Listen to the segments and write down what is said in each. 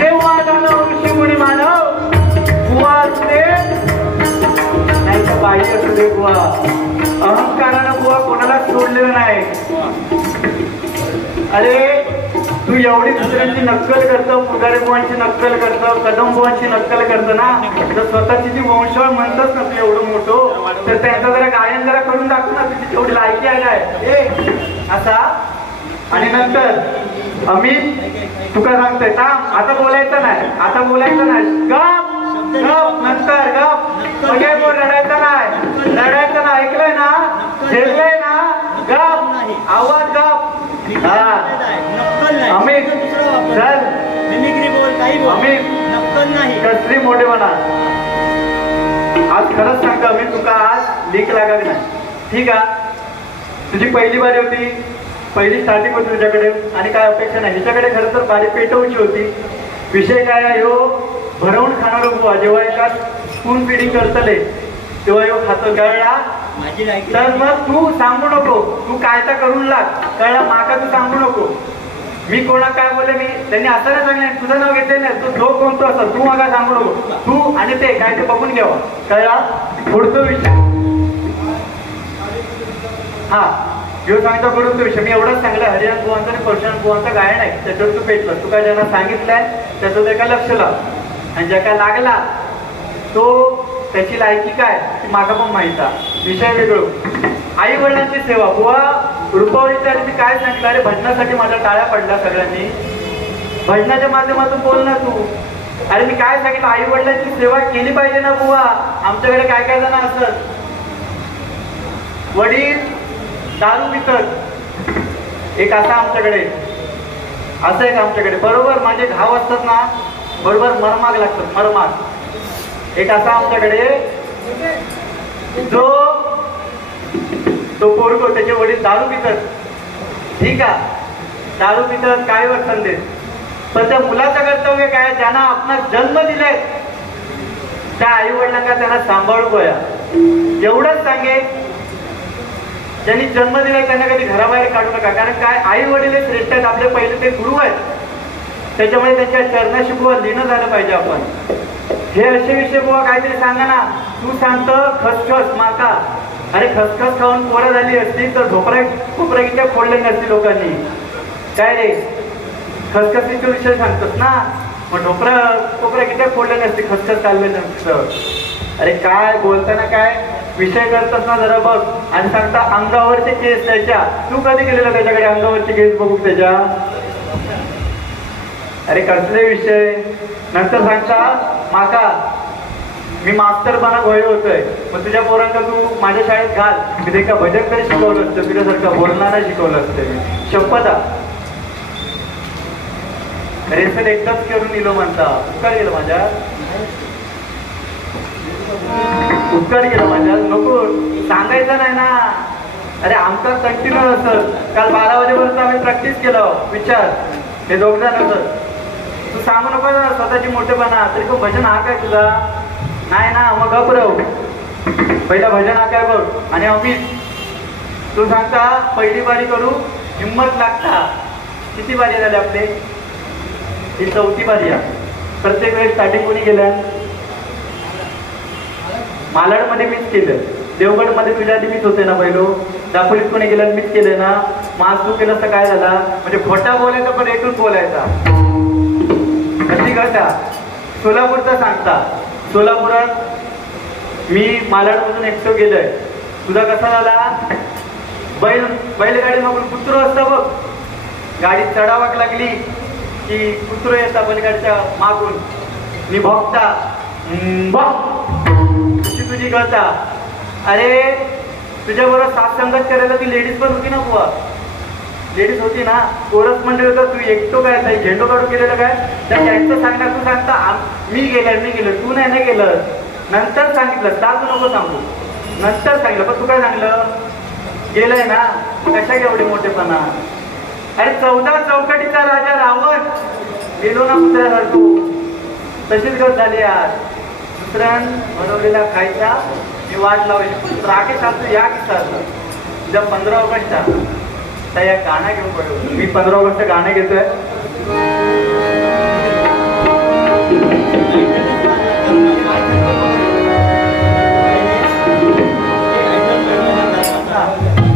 तेव्हा झालं ऋषी मुनी मानव बुवा असते नाही तर बाई असू दे बुवा. अहंकारानं बुवा कोणाला सोडलेलं नाही. अरे तू एवढी दुसऱ्यांची नक्कल करतो, पुढारी बुवांची नक्कल करतो, कदम बुवांची नक्कल करतो ना, तर स्वतःची जी वंशावळ म्हणतोस ना तू एवढं मोठं, तर त्यांचं जरा गायन जरा करून दाखव ना. तुझी तेवढी लायकी आहे काय असा. आणि नंतर अमित तुका सांगतोय थांब, आता बोलायचं नाही, आता बोलायचं नाही, गप गप, नंतर गप, बघे बोल, रडायचं नाही, रडायचं ना, ऐकलंय ना, झेललंय ना, गप, आवाज गप. हा अमित चल, मिमिक्री बोल, काही बोल, अमित नक्कल नाही, कसली मोठे म्हणा. आज खरंच सांगतो अमित, तुका आज लीक लागत नाही. ठीक आहे, तुझी पहिली बारी होती, पहिली स्टार्टिंग होती तुझ्याकडे, आणि काय अपेक्षा नाही. हिच्याकडे खरं तर बारी पेटवूची होती. विषय काय आहे, ह्यो भरवून खाणार बुवा. जेव्हा एका स्पून फिडिंग करतले तेव्हा ह्यो खातो, कळला. तर मग तू सांगू नको, तू काय तर करून लाग, कळला. माका तू सांगू नको. मी कोणा काय बोलले, मी त्यांनी असं नाही सांगलं, तुझं नाव घेतले नाही, तू जो कोणतो असं तू मागा सांगू नको. तू आणि ते काय ते बघून घ्यावं, कळला. पुढचा विषय हा ह्यो सांगतो करून तो विषय. मी एवढंच सांगलं, हरियाण बुवांचं आणि परशुराम बुवांचं गायन आहे, त्याच्यावर तू पेटलं. तू काय ज्यांना सांगितलंय त्याचं ते काय लक्ष लाव, आणि ज्या काय लागला तो त्याची लायकी काय ती मागा पण माहित आहे. विषय वेगळं. आई वडिलांची सेवा बुवा. रुपावळीच्या आधी मी काय सांगितलं, अरे भजनासाठी माझ्या टाळ्या पडल्या सगळ्यांनी, भजनाच्या माध्यमातून बोल ना तू. अरे मी काय सांगितलं, आई वडिलांची सेवा केली पाहिजे ना बुवा. आमच्याकडे काय काय जण असत, वडील दारू पितात, एक असा आमच्याकडे, असं एक आमच्याकडे, बरोबर माझे घाव असतात ना, बरोबर मरमाग लागतात, मरमाग. एक असा आमच्याकडे जो तो पोरगो, त्याचे वडील दारू पितात. ठीक आहे, दारू पितात, काय वर्तन देत, पण त्या मुलाचं कर्तव्य काय, ज्यांना आपला जन्म दिलाय त्या आई वडिलांना त्यांना सांभाळू गोया. एवढंच सांगे, ज्यांनी जन्म दिलाय त्यांना कधी घराबाहेर काढू नका. कारण काय, आई वडील हे श्रेष्ठ आहेत, आपले पहिले ते गुरु आहेत, त्याच्यामुळे त्यांच्या चरणाशी बुवा लिहिणं झालं पाहिजे आपण. हे असे विषय बुवा काहीतरी सांगा ना. तू सांगतो खसखस माका, अरे खसखस खाऊन पोरं झाली असती तर ढोपरा कोपरा किती फोडले नसती लोकांनी. काय रे, खसखसीचे विषय सांगतोस ना, मग ढोपरा कोपरा किती फोडले नसते, खसखस चालले नसतं. अरे काय बोलताना काय विषय करतात ना जरा बघ. आणि सांगता अंगावरचे केस त्याच्या, तू कधी गेलेला त्याच्याकडे अंगावरचे केस बघू त्याच्या. अरे कसले विषय. नंतर सांगता माका मी मास्तर बना गोय होतोय, मग तुझ्या पोरांना तू माझ्या शाळेत घाल, मी ते का भजन तरी शिकवलं असतं, तुझ्यासारखं बोलणारा शिकवलं असतं. मी शपथ रेसल एकदाच करून दिलो म्हणता. उपकार गेलं माझ्या, उपकार गेलं माझ्या, नको सांगायचं नाही ना. अरे आमचा कंटिन्यू असत, काल 12 वाजेपर्यंत आम्ही प्रॅक्टिस केलं. विचार हे दोघदा नसत. तू सांगू नको ना स्वतःची मोठेपणा. तरी तो भजन हा काय तुझा नाही ना, मग गपरव. पहिला भजन हा काय बघ. आणि अमित तू सांगता पहिली बारी करू, हिंमत लागता. किती बारी झाले आपले, ही 4थी बारी आहे. प्रत्येक वेळेस स्टार्टिंग कोणी गेल्या, मालाडमध्ये मीच केलं, देवगडमध्ये तुझ्या आधी मीच होते ना पहिलो, दापोलीत कोणी गेलं मीच केलं ना. मग तू केलं तर काय झाला, म्हणजे खोटा बोलायचा पण रेटून बोलायचा. कशी घटा. सोलापूरचा सांगता, सोलापुरात मी मालाडमधून एकटो गेलोय. तुझा कसा झाला, बैलगाडी मागून कुत्रो असता बघ, गाडी चढावाक लागली की कुत्रो येता बैलगाडीच्या मागून, मी भोगता कशी तुझी गळता. अरे तुझ्या बरोबर साथ संगत करायला ती लेडीज पण होती ना बुवा, लेडीज होती ना. कोरस मंडळ होतं, तू एकटो काय नाही झेंडो काढून केलेलं काय, त्यांचं सांगणार. तू सांगता मी गेलं, तू नाही ना गेलं. नंतर सांगितलं, तू नको सांगू, नंतर सांगितलं. पण तू काय सांगलं, गेलंय ना, कशा एवढे मोठेपणा. अरे 14 चौकटीचा राजा रावण गेलो ना कुत्र्यासारखं. तशीच गत झाली आज. दुसऱ्यां बनवलेला खायचा मी वाट लावायची. राकेश सांगतो या की सारखं उद्या 15 ऑगस्टचा आता या गाणं घेऊन पडलो मी 15 ऑगस्ट गाणं घेतोय.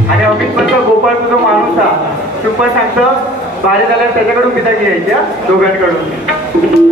आणि अमित पण गोपाळ तुझा माणूस हा सुपर सांगतं बारी झाल्यावर त्याच्याकडून पिता घ्यायची दोघांकडून.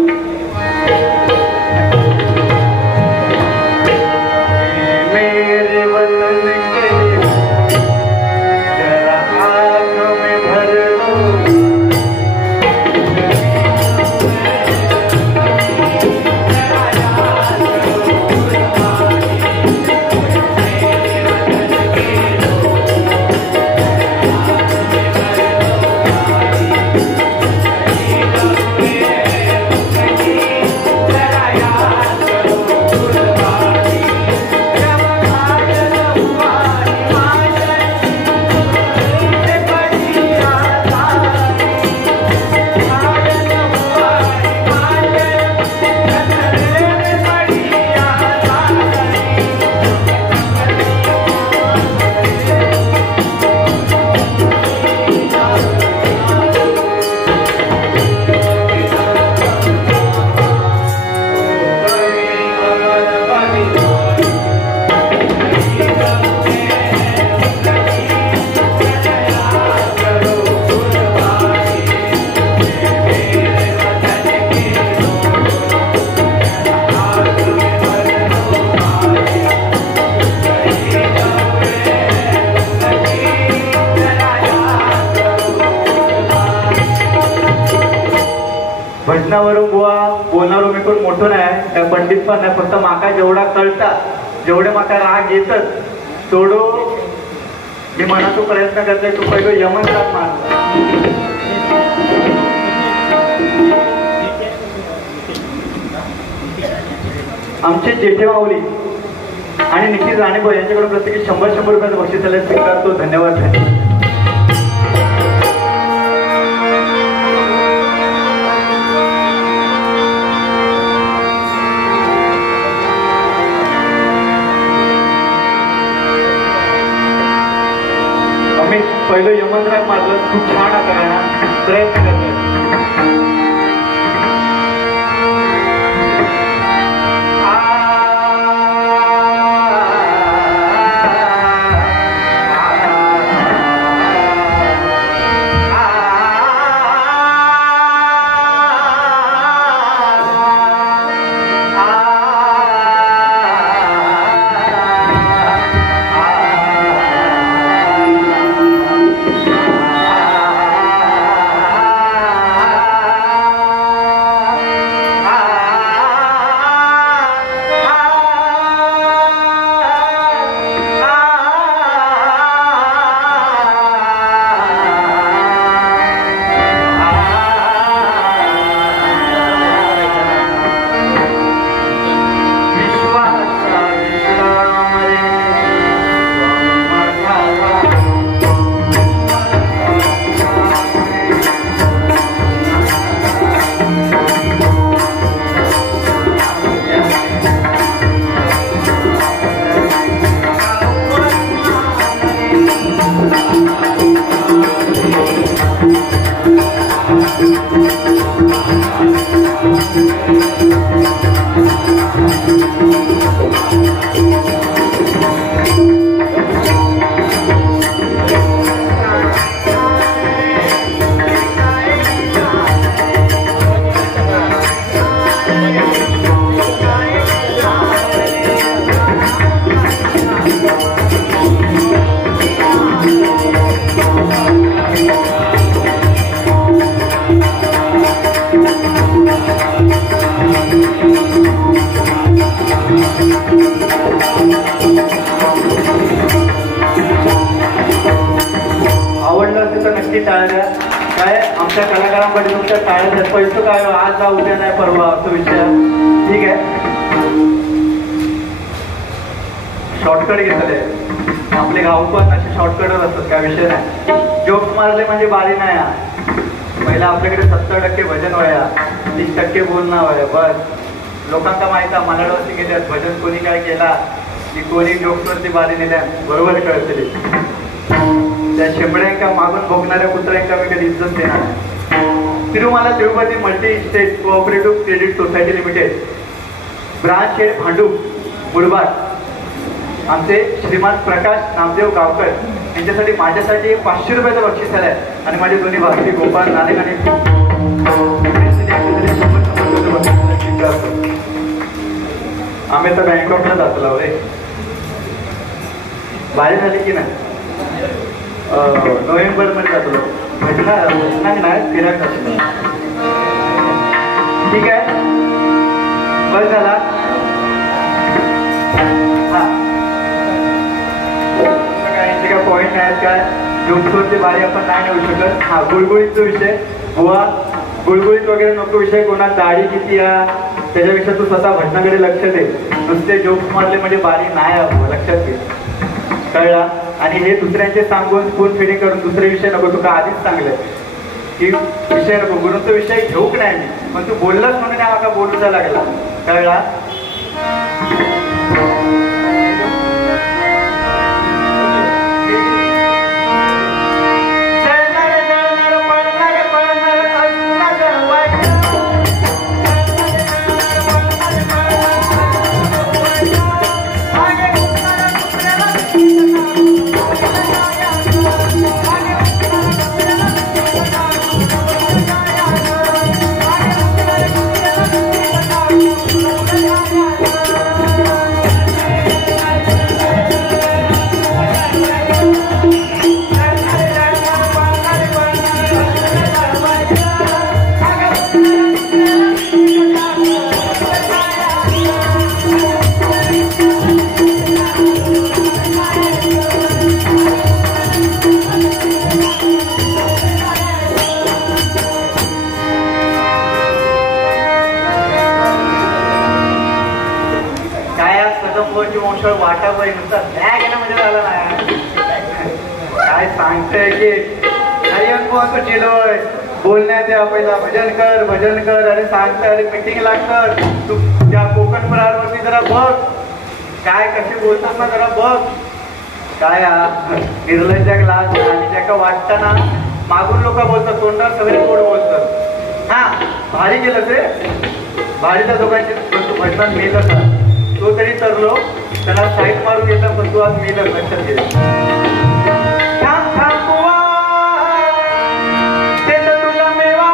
भजनावरून बुवा बोलणारो मी कोण मोठो नाही काय पंडित पण नाही फक्त माका जेवढा कळतात जेवढे माका राग येतच तेवढो मी मनाचा प्रयत्न करते तू पहिलं यमन राग मान. आमचे जेठे माऊली आणि निखिल राणेभाऊ यांच्याकडून प्रत्येकी 100-100 रुपयाचं बक्षीस स्वीकारतो. धन्यवाद. पहिलं यमन राग मारलं खूप छान आता गाणं प्रयत्न करतोय. कलाकारांकडे तुमच्या टाळ्यात पैसे काय आज जा उद्या नाही परवा तो विषय ठीक आहे. शॉर्टकट घेतले आपले गाव पण असे शॉर्टकटच असतात काय विषय नाही. जोक्स मारले म्हणजे बारी नाही. पहिला आपल्याकडे 70% भजन वया 30% बोलणं वया बस. लोकांना माहिती आहे मनाडवरती गेल्यात भजन कोणी काय केला की कोणी जोक्सवरती बारी नेल्या बरोबर कळतली. त्या शेंबड्यांका मागून भोगणाऱ्या कुत्र्यांका मी कधी इज्जत देणार नाही. Tirumala Tirupati multi state cooperative credit society limited branch head Bhandup Murbad आमचे श्रीमान प्रकाश नामदेव गावकर यांच्यासाठी माझ्यासाठी 500 रुपयाचं बक्षीस आलंय आणि माझे दोन्ही भाषी गोपाळ नाणे आणि आम्ही तर बँकॉकला जातो रे. बाहेर झाली की नाही नोव्हेंबरमध्ये जातो नाही फिरायला ठीक आहे बस झाला. हा काय पॉईंट आहेत काय जोक्सवरची बारी आपण नाही नेऊ शकत. हा गुळगुळीचा विषय बुवा गुळगुळीत वगैरे नको विषय. कोणा दाढी किती आहे त्याच्यापेक्षा तू स्वतः भजनाकडे लक्ष दे. नुसते जोक्स मारले म्हणजे बारी नाही लक्षात घे कळला. आणि हे दुसऱ्यांचे सांगून स्पून फिडिंग करून दुसरे विषय नको. तुका आधीच सांगलंय की विषय नको गुरुचा विषय घेऊक नाही मी पण तू बोललास म्हणून आम्हाला बोलूचा लागला कळला. वाटा बाई नुसता बॅग येणं म्हणजे झालं नाही काय सांगतंय की अरे चिलोय बोलण्यात या पहिला भजन कर अरे सांगतंय अरे मीटिंग लागतं तू त्या कोकण प्रहारवरती जरा बघ काय कसे बोलतात ना जरा बघ काय निर्लज्जाक लाज आणि त्याका वाटताना मागून लोक बोलतात तोंडात सगळे गोड बोलतात. हा भारी गेलं ते भारीच्या दोघांची भजनात मेलं तो तरी तरलो त्याला साईड मारून येतात पण तू आज मेलं लक्षात घे. तुला मेवा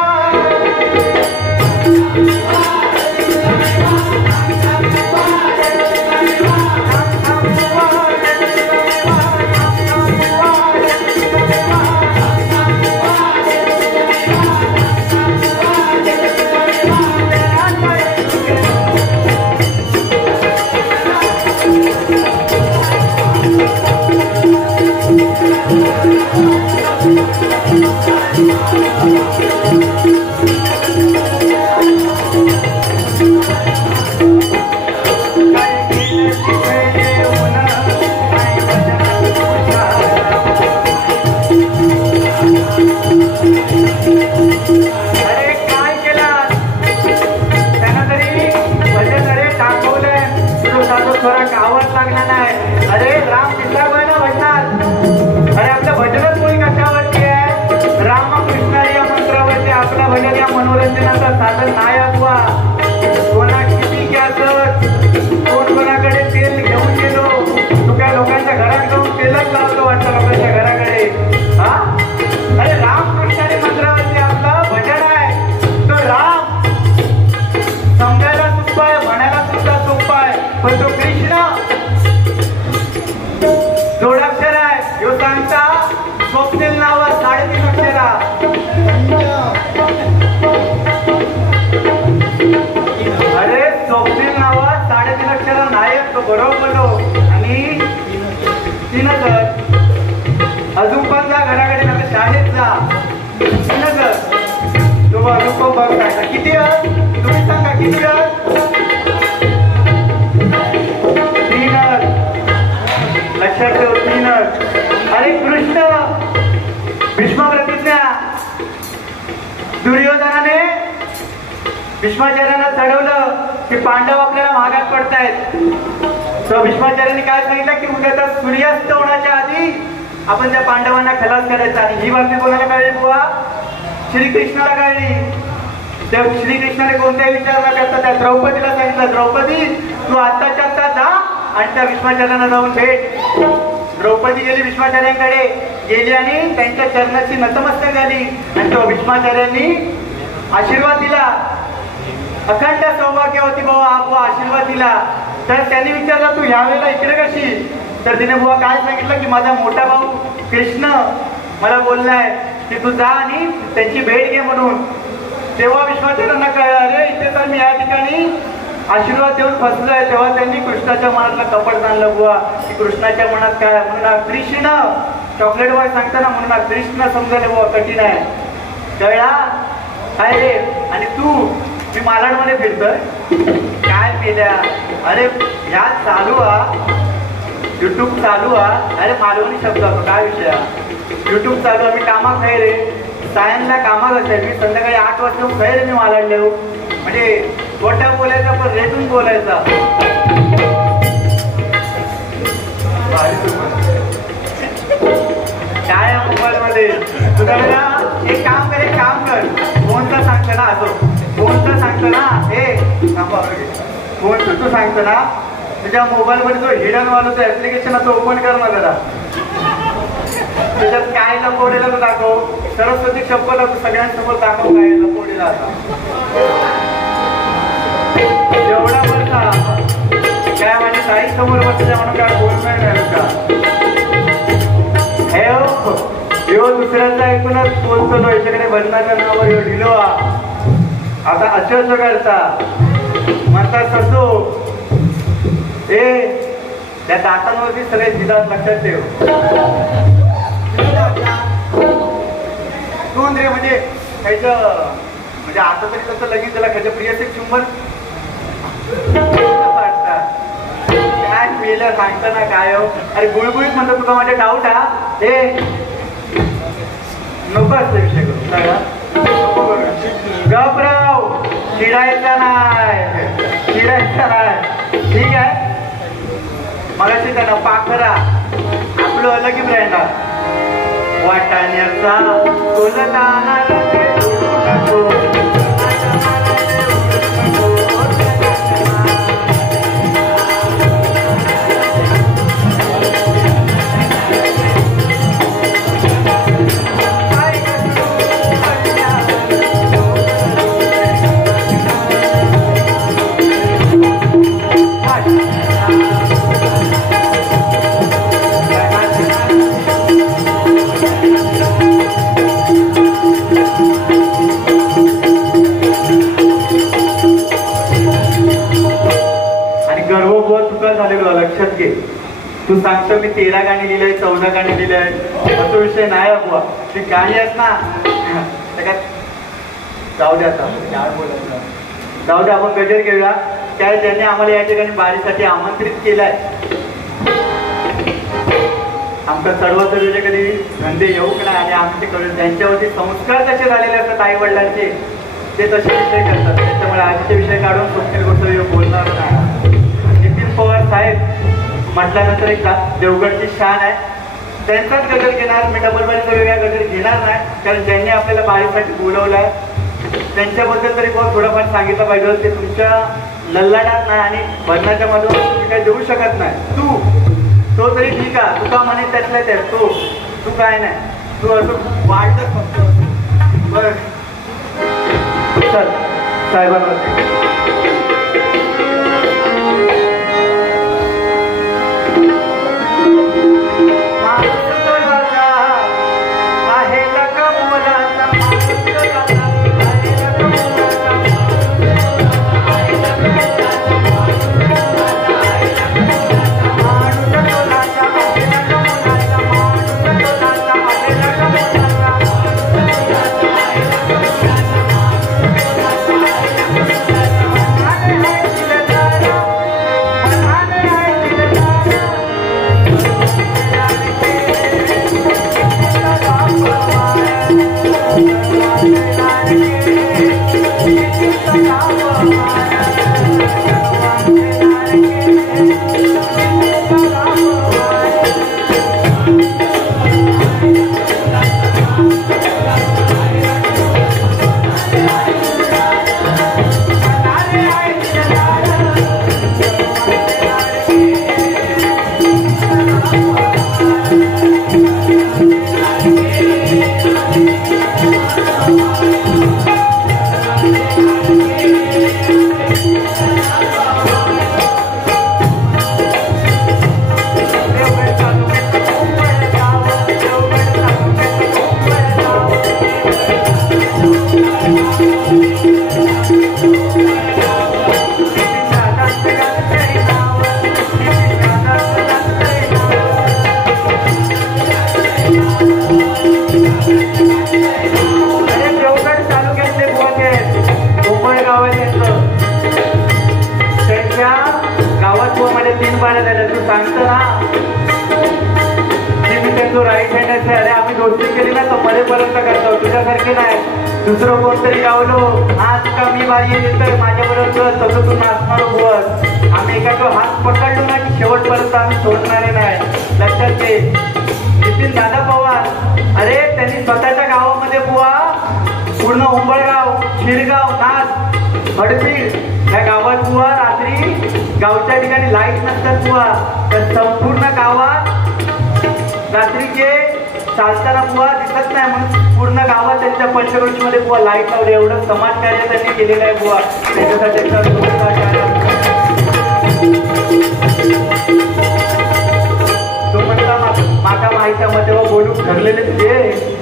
मनोरंजनाचा साधन नाही असवा. कोणा किती घ्यायचं कोण कोणाकडे तेल घेऊन गेलो तू काय लोकांच्या घरात जाऊन तेलच लावतो वाटतं लोकांच्या घराकडे. हा अरे रामकृष्णाने मंत्रावरती आपलं भजन आहे तो राम समजायला सोपं आहे म्हणायला सुद्धा सोपं आहे पण तो कृष्ण जोडाक्षर आहे. ह्यो सांगता स्वप्नील नावात 3.5 अक्षरा अरे स्वप्नील नावात 3.5 अक्षरा नायक तो बरोबर आणि 3 अजून पण जा घराकडे ना शाळेत जा 3 तो अजून पण बघ काय किती तुम्ही सांगा किती 3 लक्षात ठेव 3. अरे कृष्ण भीष्म प्रतिज्ञा दुर्योधनाने भीष्माचार्यांना चढवलं की पांडव आपल्याला महागात पडतायत. तर भीष्माचार्यांनी काय सांगितलं की उद्या तर सूर्यास्त होण्याच्या आधी आपण त्या पांडवांना खलास करायचा. आणि ही बातमी कोणाला कळली बुवा? श्रीकृष्णाला कळली. त्या श्रीकृष्णाने कोणत्याही विचार न करता त्या द्रौपदीला सांगितलं, द्रौपदी तू आत्ताच्या आत्ता जा आणि त्या विश्वाचार्यांना जाऊन भेट. द्रौपदी गेली विश्वाचार्यांकडे, गेली आणि त्यांच्या चरणाची नतमस्तक झाली. आणि तो विश्वाचार्यांनी आशीर्वाद दिला. अखंड सौभाग्यवती बाबा बुवा आशीर्वाद दिला. तर त्यांनी विचारलं तू ह्यावेळेला इकडे कशी? तर तिने बुवा काय सांगितलं की माझा मोठा भाऊ कृष्ण मला बोललाय की तू जा आणि त्यांची भेट घे म्हणून. तेव्हा विश्वाचार्यांना कळलं, अरे इथे तर मी या ठिकाणी आशीर्वाद देऊन फसलोय. तेव्हा त्यांनी कृष्णाच्या मनातलं कपट जाणलं बुवा की कृष्णाच्या मनात काय. म्हणून कृष्ण चॉकलेट बॉय सांगताना म्हणून कृष्ण समजायला बुवा कठीण आहे. कळला काय रे? आणि तू मी मालाडमध्ये फिरतोय काय केल्या? अरे ह्या चालू हा युट्यूब चालू हा. अरे मालवणी शब्द होतो काय विषय? युट्यूब चालू मी कामात नाही रे. सायन्सला कामात असेल मी संध्याकाळी 8 वाजता खैर मी मालाडले येऊ. म्हणजे खोटा बोलायचा पण रेटून बोलायचा. काय मोबाईल मध्ये तुला एक काम कर फोनचं सांगतो ना असो फोनचं सांगतो ना हे फोन तू सांगतो ना तुझ्या मोबाईल मध्ये जो हिडन वालोचं ऍप्लिकेशन तो ओपन कर ना जरा. त्याच्यात काय लपवलेलं तर दाखव. सरस्वती शपथ सगळ्यांसमोर दाखव काय लपवलेलं. आता एवढा बोलता काय माझी ताई समोर बसल्या म्हणून काय बोल नाही का? हे हो दुसऱ्याचा ऐकूनच बोलतो. याच्याकडे बंधाच्या नावावर ढिलो आता अचर्च करता म्हणतात ससो ए त्या दातांवरती सगळे दिदात लक्षात ठेव. कोण रे म्हणजे खायचं म्हणजे आता तरी तसं लगेच त्याला खायचं प्रियस एक चुंबन काय मेलं सांगता ना काय हो. अरे गुळगुळीत म्हणतो तुका माझे डाऊट हा हे नको असते विषय करू गपराव चिडायचा नाही ठीक आहे. मगाशी त्यांना पाखरा आपलं अलगी ब्रँड वाटाण्याचा लक्षात घे. तू सांगतो मी 13 गाणी लिहिलंय 14 गाणी लिहिलंय असा विषय नाही बुवा. ती गाणी आहेत ना जाऊ द्या. आता काय बोलायचं जाऊ द्या. आपण गजर घेऊया. काय त्यांनी आम्हाला या ठिकाणी बारीसाठी आमंत्रित केलंय. आमचा सर्वच कधी धंदे येऊ का नाही आणि आमचे कळून त्यांच्यावरती संस्कार कसे झालेले असतात आई वडिलांचे ते तसे विषय करतात. त्याच्यामुळे आजचे विषय काढून कुठली गोष्ट बोलणार नाही. पवार साहेब म्हटल्यानंतर एक देवगडची शान आहे. त्यांचाच गजर घेणार मी डबलबारीचा वेगळा गजर घेणार नाही. कारण ज्यांनी आपल्याला बाळीसाठी बोलवलंय त्यांच्याबद्दल तरी बहुत थोडंफार सांगितलं पाहिजे. ते तुमच्या लल्लाटात नाही आणि भजनाच्या मधून तुम्ही काही देऊ शकत नाही. तो तरी ठीक आहे तुका म्हणे त्यातल्या त्यात तू काय नाही तू असं वाटत फक्त बर चल साहेबांना अरे आम्ही दोस्ती केली ना तर मरेपर्यंत करतो तुझ्यासारखे नाही दुसरं कोणतरी गावलो आज का मी बाई येतोय माझ्याबरोबर सगळं तू नाचणार बुवस आम्ही एखादं हात पकडलो ना की शेवटपर्यंत आम्ही सोडणारे नाही लक्षात घे नितीन दादा पवार अरे त्यांनी स्वतःच्या गावामध्ये बुवा पूर्ण उंबळगाव शिरगाव नाच हडपीड या गावात बुवा रात्री गावच्या ठिकाणी लाईट नसतात बुवा तर संपूर्ण गावात रात्रीचे चालताना बुवा दिसत नाही म्हणून पूर्ण गावात त्यांच्या पंचक्रोशीमध्ये बुवा लाईट लावले एवढं समाजकार्य त्यांनी केलेलं आहे बुवा त्याच्यासाठी तो म्हणता माका माहिती मध्ये बोलून ठरलेले ते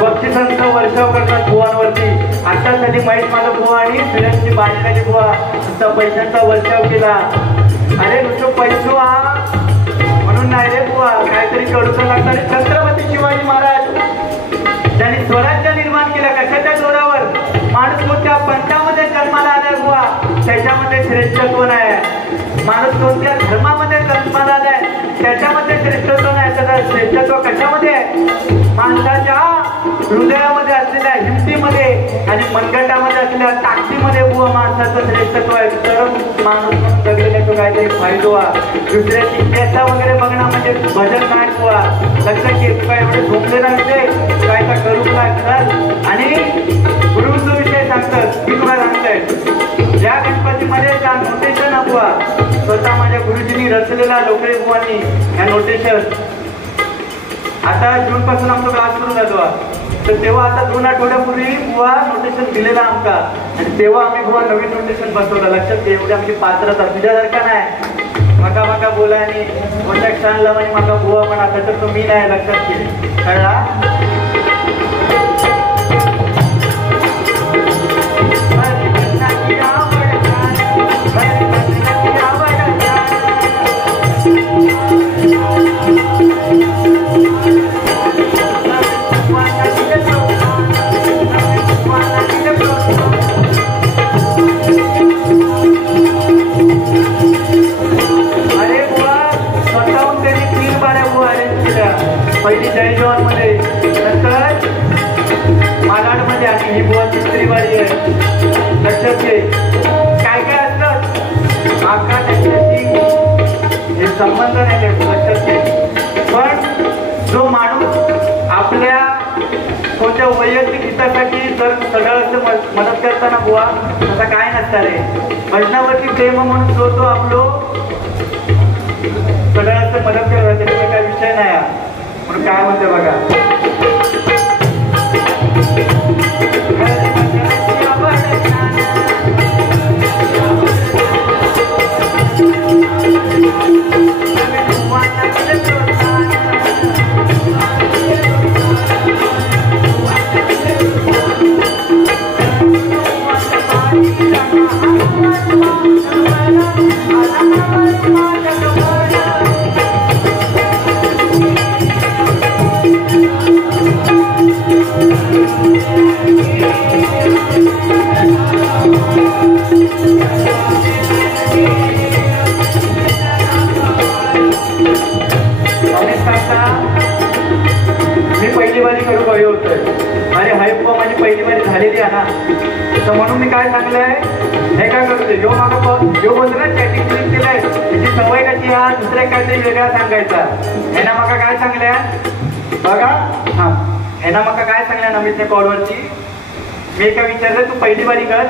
बक्षिसांचा वर्षाव करतात बुवांवरती आता त्यांनी माहीत माझा बुवा आणि फिल्मची बांधलेली बुवा नुसता पैशांचा वर्षाव केला अरे नुसतं पैसो हा म्हणून नाही रे बुवा काहीतरी कळूचं लागणार छत्रपती शिवाजी महाराज त्यांनी स्वराज्य निर्माण केलं कशाच्या जोरावर माणूस कोणत्या पंथामध्ये जन्माला आलाय बुवा त्याच्यामध्ये श्रेष्ठत्व नाही माणूस कोणत्या धर्मामध्ये जन्माला आलाय त्याच्यामध्ये श्रेष्ठत्व नाही त्याचा श्रेष्ठत्व कशामध्ये माणसाच्या हृदयामध्ये असलेल्या हिमतीमध्ये आणि मनगटामध्ये असलेल्या ताकदीमध्ये बुवा माणसाचं श्रेष्ठत्व आहे तर माणूस जगलेला तो काहीतरी फायदो दुसऱ्याची केसा वगैरे बघणं म्हणजे भजन नाही बुवा लक्षात घे तू काय एवढे झोपले नसते काय का करू लागतात आणि गुरुचा विषय सांगतात मी तुला सांगताय या गणपतीमध्ये त्या नोटेशन बुवा स्वतः माझ्या गुरुजींनी रचलेला लोकळे बुवांनी या नोटेशन आता जून पासून आमचा क्लास सुरू झालो तर तेव्हा आता 2 आठवड्यापूर्वी बुवा नोटेशन दिलेला आमका आणि तेव्हा आम्ही बुवा नवीन नोटेशन बसवलं लक्षात घे एवढे आमची पात्रता तुझ्यासारखा नाही मका मका बोला आणि कोणत्या क्षणाला म्हणजे मका बुवा पण आता तर तुम्ही नाही लक्षात घे कळला पहिली जय जवान मध्ये नंतर मालाडमध्ये आणि ही बुवा तिसरी वारी आहे लक्षात घे काय काय असतं आका त्याच्याशी हे संबंध नाही लक्षात घे पण जो माणूस आपल्या कोणत्या वैयक्तिक हितासाठी जर सगळं असं मदत करताना बुवा तसा काय नसतं रे भजनावरती प्रेम म्हणून जो आपलो सगळं असं मदत करतात त्याच्यामुळे काय विषय नाही म्हणून काय म्हणते बघा पहिली बारी करू कवी होतोय. अरे हाय बाबा माझी पहिली बारी झालेली आहे ना, तर म्हणून मी काय सांगलंय हे काय करू दे. जो बोलतो ना चॅटिंग क्लिक केलंय त्याची सवय कशी हा दुसऱ्या काहीतरी वेगळा सांगायचा. हे ना मका काय सांगल्या बघा. हा हे ना मका काय सांगल्या नमितच्या कॉलवरती. मी काय विचारलं तू पहिली बारी कर.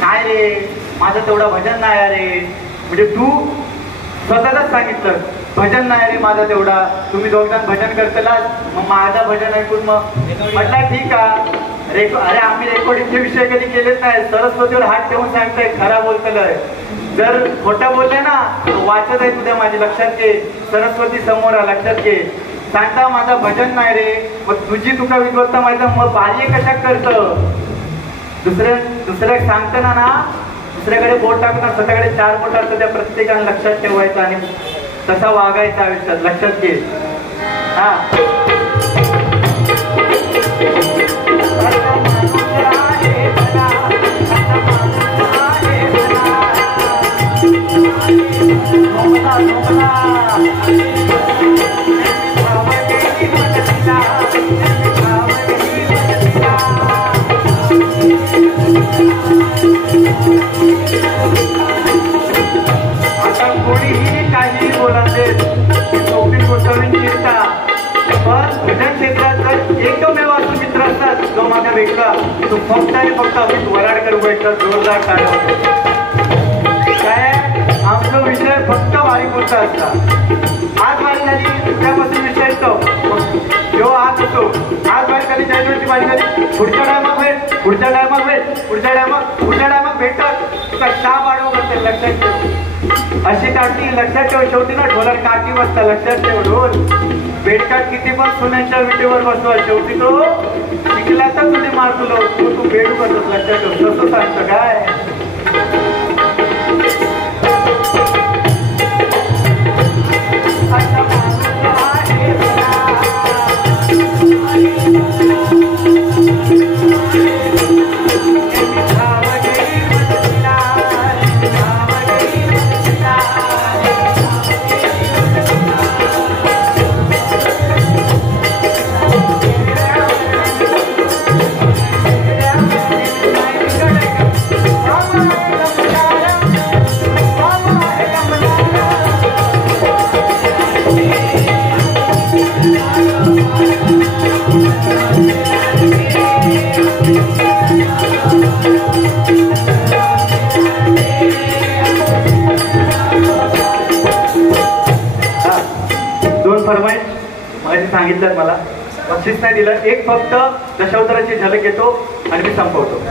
नाही रे माझं तेवढं भजन नाही अरे. म्हणजे तू स्वतःलाच सांगितलं भजन नाही रे माझा तेवढा. तुम्ही दोघांना भजन करतला मग माझं भजन ऐकून मग म्हटलं ठीक आहे. अरे आम्ही रेकॉर्डिंगचे विषय कधी केलेच नाही. सरस्वतीवर हात ठेवून सांगताय खरा बोलतलंय. जर खोटं बोलले ना वाचत आहे तुझ्या माझी लक्षात घे. सरस्वती समोर लक्षात घे. सांगता माझं भजन नाही रे. मग तुझी तुका विद्वत्ता माहिती मग बाह्य कशा करतं. दुसऱ्या सांगताना ना दुसऱ्याकडे बोट टाकून स्वतःकडे 4 बोट असतं. त्या प्रत्येकाने लक्षात ठेवायचं आणि तसा वागायचं आयुष्यात. लक्षात घे. हा आता कोणीही काही बोलाते कौतिक गोष्टी चिंता. पण भजन क्षेत्रात जर एकमेव असं मित्र असतात जो माझ्या भेटला तो फक्त आणि फक्त अमित वराडकर बैठतात. जोरदार टाळ्या. काय आमचा विषय फक्त वारीपुरता असतात. आज वारी झाली त्यापासून विषय तो जो आज होतो. आज वारी कधी जयजोडची वारी झाली. पुढच्या टायमात भेट पुढच्या टायमात भेटतात. तुका शाप आडव करते. लक्षात ठेव. अशी काठी लक्षात ठेव. शेवटी ना ढोलर काठी बसता. लक्षात ठेव. ढोल बेटकाट किती पण सुन्यांच्या विटेवर बसवा शेवटी तो शिकला तर तुझी मार तुला तू भेटू करतोस. लक्षात ठेव. तसं सांगतं काय. सांगितलं मला बक्षीस नाही दिलं. एक फक्त दशावताराची झलक घेतो आणि मी संपवतो.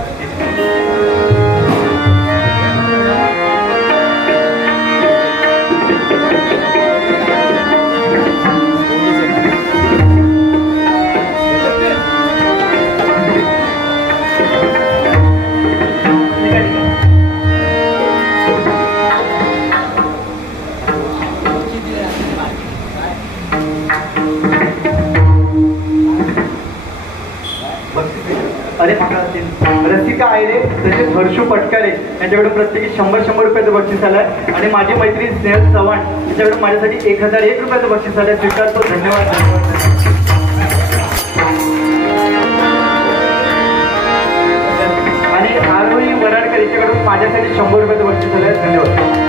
अरे रसिका आहे रे तसेच हर्षू पटकारे यांच्याकडून प्रत्येकी 100 रुपयाचं बक्षीस आलंय. आणि माझी मैत्रीण स्नेहल चव्हाण यांच्याकडून माझ्यासाठी 1001 रुपयाचं बक्षीस आलंय. स्वीकारतो. धन्यवाद. आणि आरोही वराडकर यांच्याकडून माझ्यासाठी 100 रुपयाचं बक्षीस आलंय. धन्यवाद.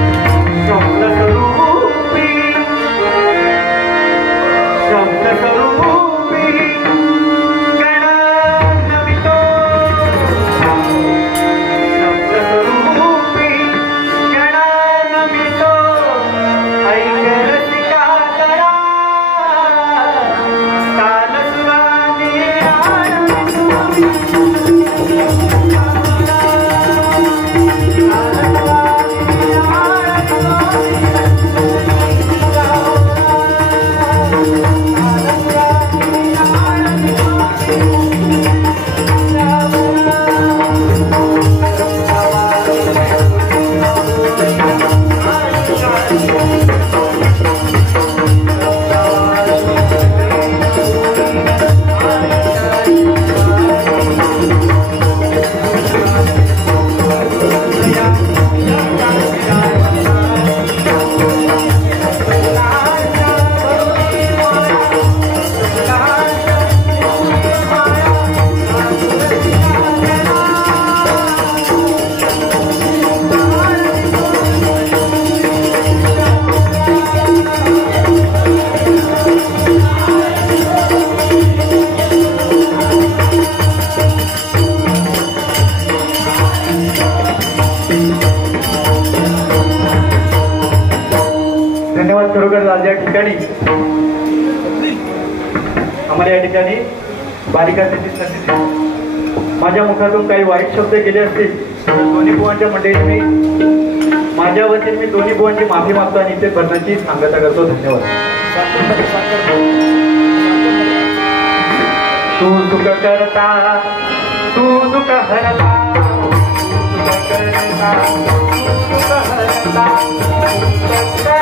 आम्हाला या ठिकाणी बालिका त्याची संधी दिली. माझ्या मुखातून काही वाईट शब्द गेले असतील तर दोन्ही बुवांच्या मंडळीने माझ्या वतीने मी दोन्ही बुवांची माफी मागतो आणि इथे भरण्याची सांगता करतो. धन्यवाद. तू दुःख करता, तू दुःख हरता, दुःख करता, दुःख हरता, दुःख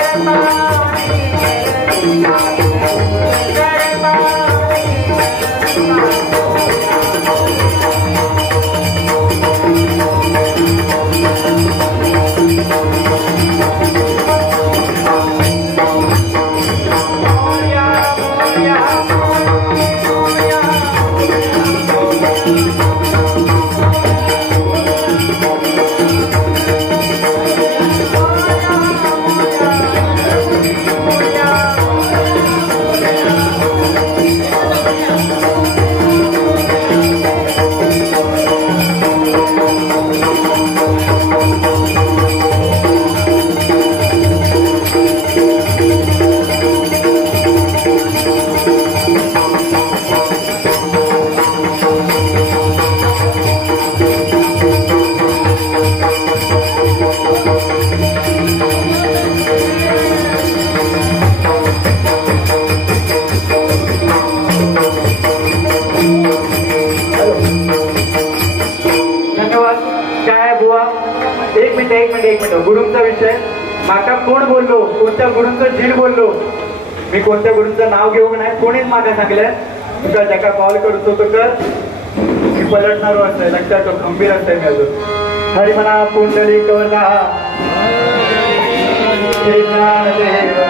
एक मिनिट गुरुंचा विषय. माका कोण बोललो, कोणत्या गुरुंचं झील बोललो, मी कोणत्या गुरुंचं नाव घेऊ नाही. कोणीच मागा सांगलंय तुझा ज्याका कॉल करतो तो कर, मी पलटणार असतंय. लक्षात ठेव, खंबीर असतंय मी अजून. हरी म्हणा पुंडलिक वरदा, श्री ज्ञानदेव